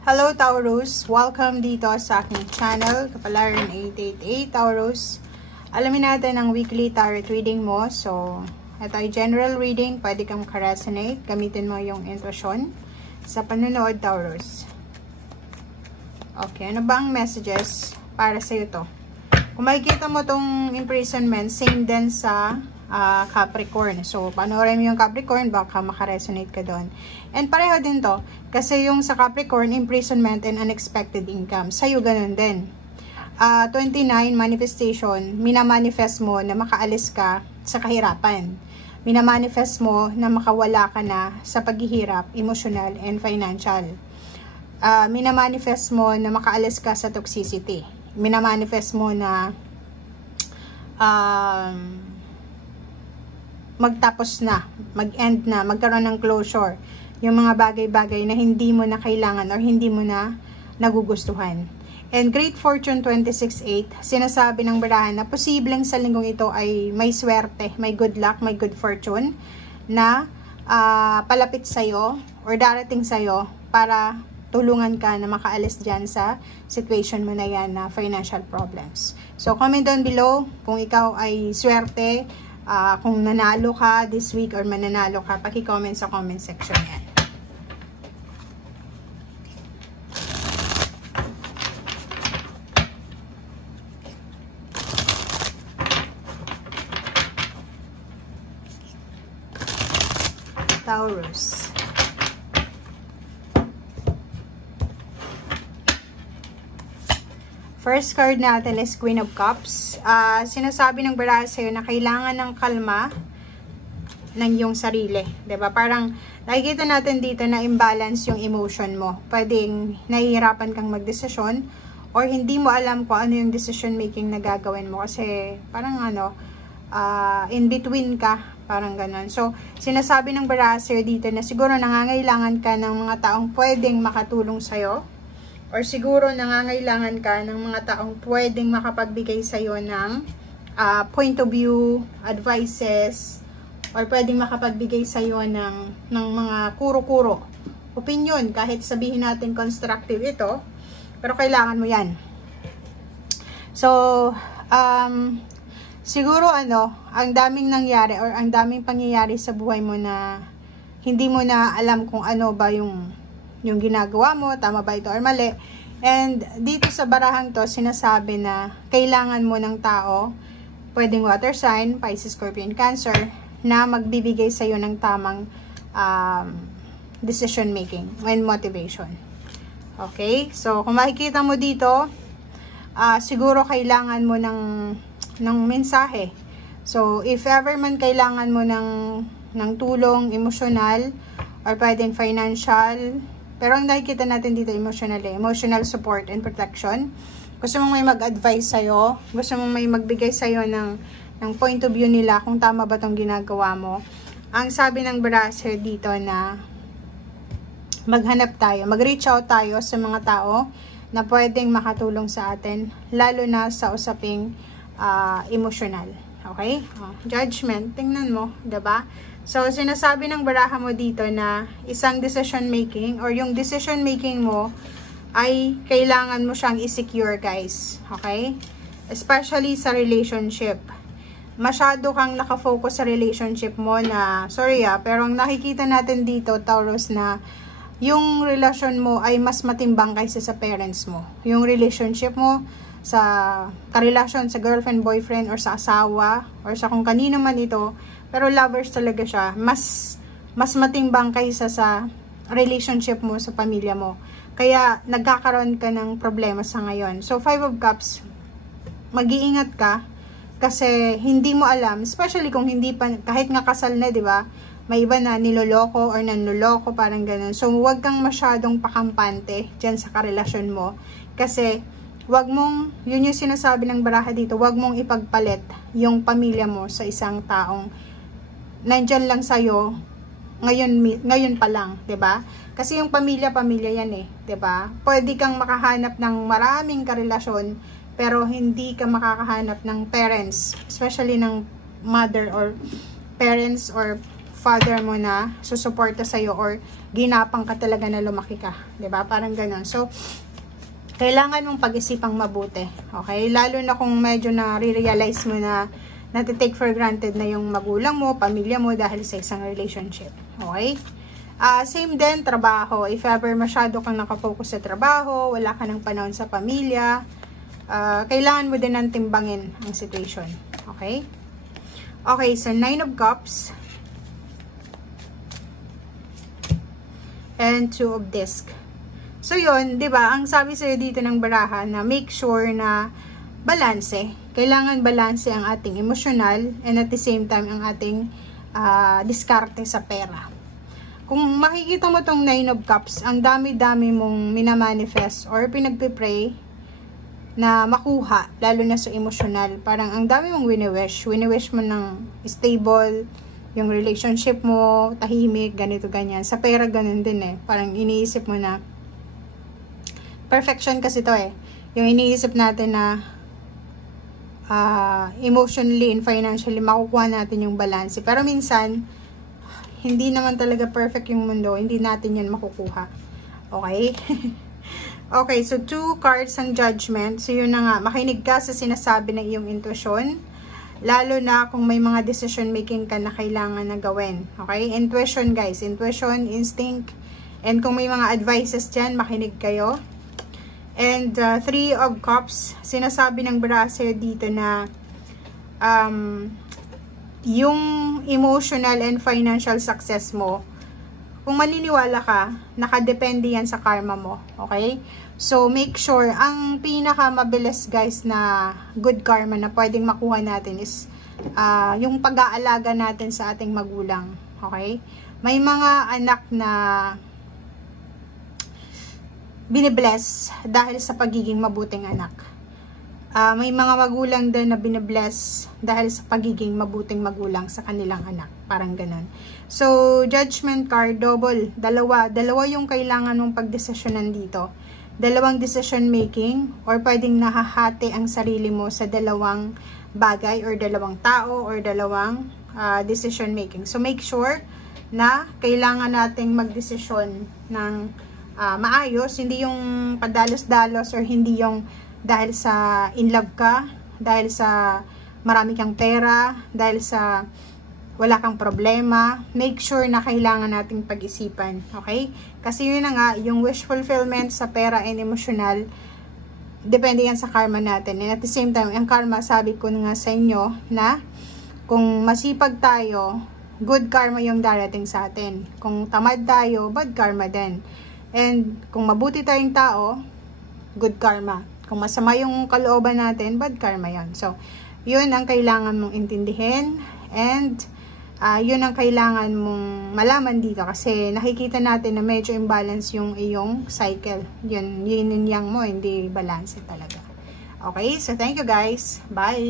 Hello Taurus! Welcome dito sa aking channel, Kapalaran 888 Taurus. Alamin natin ang weekly tarot reading mo. So, ito ay general reading. Pwede kang makaresonate. Gamitin mo yung intuition sa panunood, Taurus. Okay, ano ba ang messages para sa ito? Kung makikita mo tong imprisonment, same din sa Capricorn. So, panoorin mo yung Capricorn, baka makaresonate ka doon. And pareho din to, kasi yung sa Capricorn, imprisonment and unexpected income. Sa'yo ganun din. 29, manifestation, minamanifest mo na makaalis ka sa kahirapan. Minamanifest mo na makawala ka na sa paghihirap, emotional and financial. Minamanifest mo na makaalis ka sa toxicity. Minamanifest mo na magtapos na, mag-end na, magkaroon ng closure. Yung mga bagay-bagay na hindi mo na kailangan or hindi mo na nagugustuhan. And Great Fortune 26-8, sinasabi ng barahan na posibleng sa linggong ito ay may swerte, may good luck, may good fortune na palapit sa'yo or darating sa'yo para tulungan ka na makaalis dyan sa situation mo na yan na financial problems. So, comment down below kung ikaw ay swerte, kung nanalo ka this week or mananalo ka, paki-comment sa comment section yan. Taurus. First card natin is Queen of Cups. Sinasabi ng baraha sa'yo na kailangan ng kalma ng iyong sarili. Diba? Parang nakikita natin dito na imbalance yung emotion mo. Pwedeng nahihirapan kang magdesisyon or hindi mo alam kung ano yung decision making na gagawin mo. Kasi parang in between ka. Parang ganun. So, sinasabi ng baraha sa'yo dito na siguro nangangailangan ka ng mga taong pwedeng makatulong sa'yo. Or siguro nangangailangan ka ng mga taong pwedeng makapagbigay sa'yo ng point of view, advices, or pwedeng makapagbigay sa'yo ng mga kuro-kuro, opinion, kahit sabihin natin constructive ito, pero kailangan mo yan. So, siguro ang daming nangyari or ang daming pangyayari sa buhay mo na hindi mo na alam kung ano ba yung ginagawa mo, tama ba ito or mali. And dito sa barahang to, sinasabi na kailangan mo ng tao, pwedeng water sign, Pisces, Scorpion, Cancer, na magbibigay sa'yo ng tamang decision making and motivation. Okay? So, kung makikita mo dito, siguro kailangan mo ng mensahe. So, if ever man kailangan mo ng tulong emosyonal or pwedeng financial, pero ang nakikita natin dito emotional support and protection. Gusto mong may mag-advise sa'yo, gusto mong may magbigay sa'yo ng point of view nila kung tama ba itong ginagawa mo. Ang sabi ng brasser dito na maghanap tayo, mag-reach out tayo sa mga tao na pwedeng makatulong sa atin, lalo na sa usaping emotional. Okay? Judgment, tingnan mo, diba? So, sinasabi ng baraha mo dito na isang decision making or yung decision making mo ay kailangan mo siyang i-secure, guys. Okay? Especially sa relationship. Masyado kang nakafocus sa relationship mo na, sorry pero ang nakikita natin dito, Taurus, na yung relasyon mo ay mas matimbang kaysa sa parents mo. Yung relationship mo sa karelasyon, sa girlfriend, boyfriend, or sa asawa, or sa kung kanino man ito, pero lovers talaga siya, mas matimbang kaysa sa relationship mo sa pamilya mo. Kaya nagkakaroon ka ng problema sa ngayon. So, 5 of Cups, mag-iingat ka kasi hindi mo alam, especially kung hindi pa, kahit nga kasal na, di ba? May iba na niloloko or nanloloko, parang ganun. So, huwag kang masyadong pakampante dyan sa karelasyon mo kasi wag mong, yun yung sinasabi ng baraha dito, wag mong ipagpalit yung pamilya mo sa isang taong nandyan lang sa'yo ngayon pa lang, 'di ba? Kasi yung pamilya yan 'di ba? Pwede kang makahanap ng maraming karelasyon pero hindi ka makakahanap ng parents, especially ng mother or parents or father mo na susuporta sa'yo or ginapang ka talaga na lumaki ka. 'Di ba? Parang ganun. So, kailangan mong pag-isipang mabuti. Okay? Lalo na kung medyo na-realize mo na natitake for granted na yung magulang mo, pamilya mo dahil sa isang relationship. Okay? Same din, trabaho. If ever masyado kang nakafocus sa trabaho, wala ka ng panahon sa pamilya, kailangan mo din ng timbangin ang situation. Okay? Okay, so 9 of Cups and 2 of Disc. So yun, 'di ba? Ang sabi sa'yo dito ng baraha na make sure na balanse. Kailangan balanse ang ating emotional and at the same time ang ating diskarte sa pera. Kung makikita mo tong 9 of Cups, ang dami-dami mong minamanifest or pinagpipray na makuha, lalo na sa emotional. Parang ang dami mong wini-wish. Wini-wish mo ng stable, yung relationship mo, tahimik, ganito, ganyan. Sa pera, ganun din eh. Parang iniisip mo na, perfection kasi to eh. Yung iniisip natin na emotionally and financially, makukuha natin yung balance. Pero minsan, hindi naman talaga perfect yung mundo. Hindi natin yan makukuha. Okay? Okay, so 2 cards ang Judgment. So yun na nga, makinig ka sa sinasabi ng iyong intuition. Lalo na kung may mga decision making ka na kailangan na gawin. Okay? Intuition guys. Intuition, instinct. And kung may mga advices dyan, makinig kayo. And 3 of Cups. Sinasabi ng braso dito na yung emotional and financial success mo, kung maniniwala ka, nakadepende yan sa karma mo. Okay? So, make sure, ang pinakamabilis guys na good karma na pwedeng makuha natin is yung pag-aalaga natin sa ating magulang. Okay? May mga anak na binibless dahil sa pagiging mabuting anak. May mga magulang din na binibless dahil sa pagiging mabuting magulang sa kanilang anak. Parang ganun. So, Judgment card, double. Dalawa yung kailangan mong pagdesisyonan dito. Dalawang decision making or pwedeng nahahati ang sarili mo sa dalawang bagay or dalawang tao or dalawang decision making. So, make sure na kailangan nating magdesisyon ng maayos. Hindi yung padalos-dalos or hindi yung dahil sa in love ka, dahil sa marami kang pera, dahil sa wala kang problema. Make sure na kailangan nating pag-isipan. Okay? Kasi yun na nga, yung wish fulfillment sa pera and emotional, depende yan sa karma natin. And at the same time, ang karma, sabi ko nga sa inyo, na kung masipag tayo, good karma yung darating sa atin. Kung tamad tayo, bad karma din. And kung mabuti tayong tao, good karma. Kung masama yung kalooban natin, bad karma yon. So, yun ang kailangan mong intindihin. And, yun ang kailangan mong malaman dito. Kasi nakikita natin na medyo imbalance yung iyong cycle. Yun yang mo, hindi balance talaga. Okay? So, thank you guys. Bye!